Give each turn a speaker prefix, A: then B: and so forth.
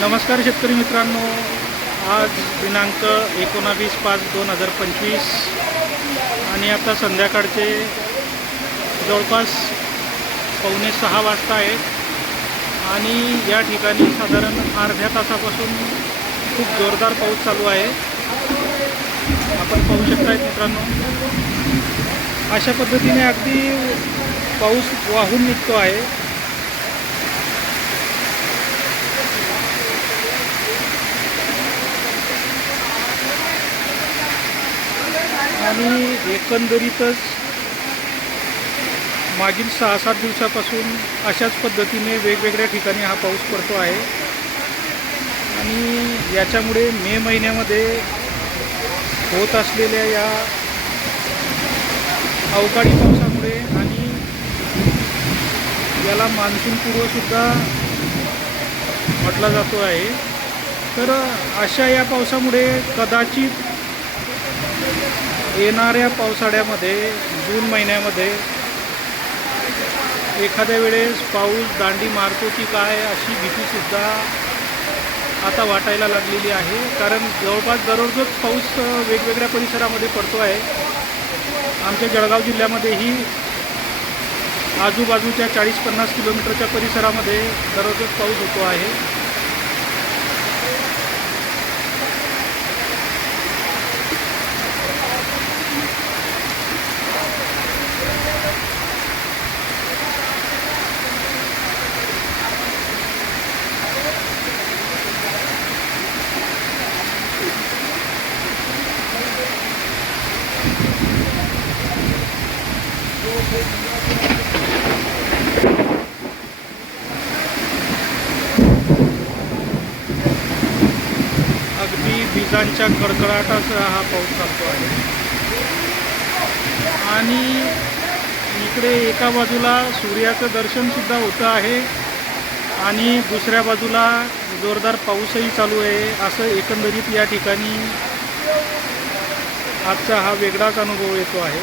A: नमस्कार शेतकरी मित्रांनो. आज दिनांक एकोणावीस पाच दोन हजार पंचवीस. आणि आता संध्याकाळचे जवळपास पावणे सहा वाजता आहे. आणि या ठिकाणी साधारण अर्ध्या तासापासून खूप जोरदार पाऊस चालू आहे. आपण पाहू शकताय मित्रांनो. अशा पद्धतीने अगदी पाऊस वाहून निघतो आहे. आणि एकंदरीतच मागील सहा सात दिवसापासून अशाच पद्धतीने वेगवेगळ्या ठिकाणी हा पाऊस पडतो आहे. आणि याच्यामुळे मे महिन्यामध्ये होत असलेल्या या अवकाळी पावसामुळे आणि याला मान्सूनपूर्वसुद्धा म्हटला जातो आहे. तर अशा या पावसामुळे कदाचित येणाऱ्या पावसाळ्यामध्ये जून महिन्यामध्ये एखाद्या वेळेस पाऊस दांडी मारतो की काय अशी भीतीसुद्धा आता वाटायला लागलेली आहे. कारण जवळपास दररोजच पाऊस वेगवेगळ्या परिसरामध्ये पडतो आहे. आमच्या जळगाव जिल्ह्यामध्येही आजूबाजूच्या चाळीस पन्नास किलोमीटरच्या परिसरामध्ये दररोजच पाऊस होतो आहे. अगदी विजांच्या कडकडाटाचा हा पाऊस चालतो आहे. आणि इकडे एका बाजूला सूर्याचं दर्शनसुद्धा होतं आहे आणि दुसऱ्या बाजूला जोरदार पाऊसही चालू आहे असं एकंदरीत या ठिकाणी आजचा हा वेगळाच अनुभव येतो आहे.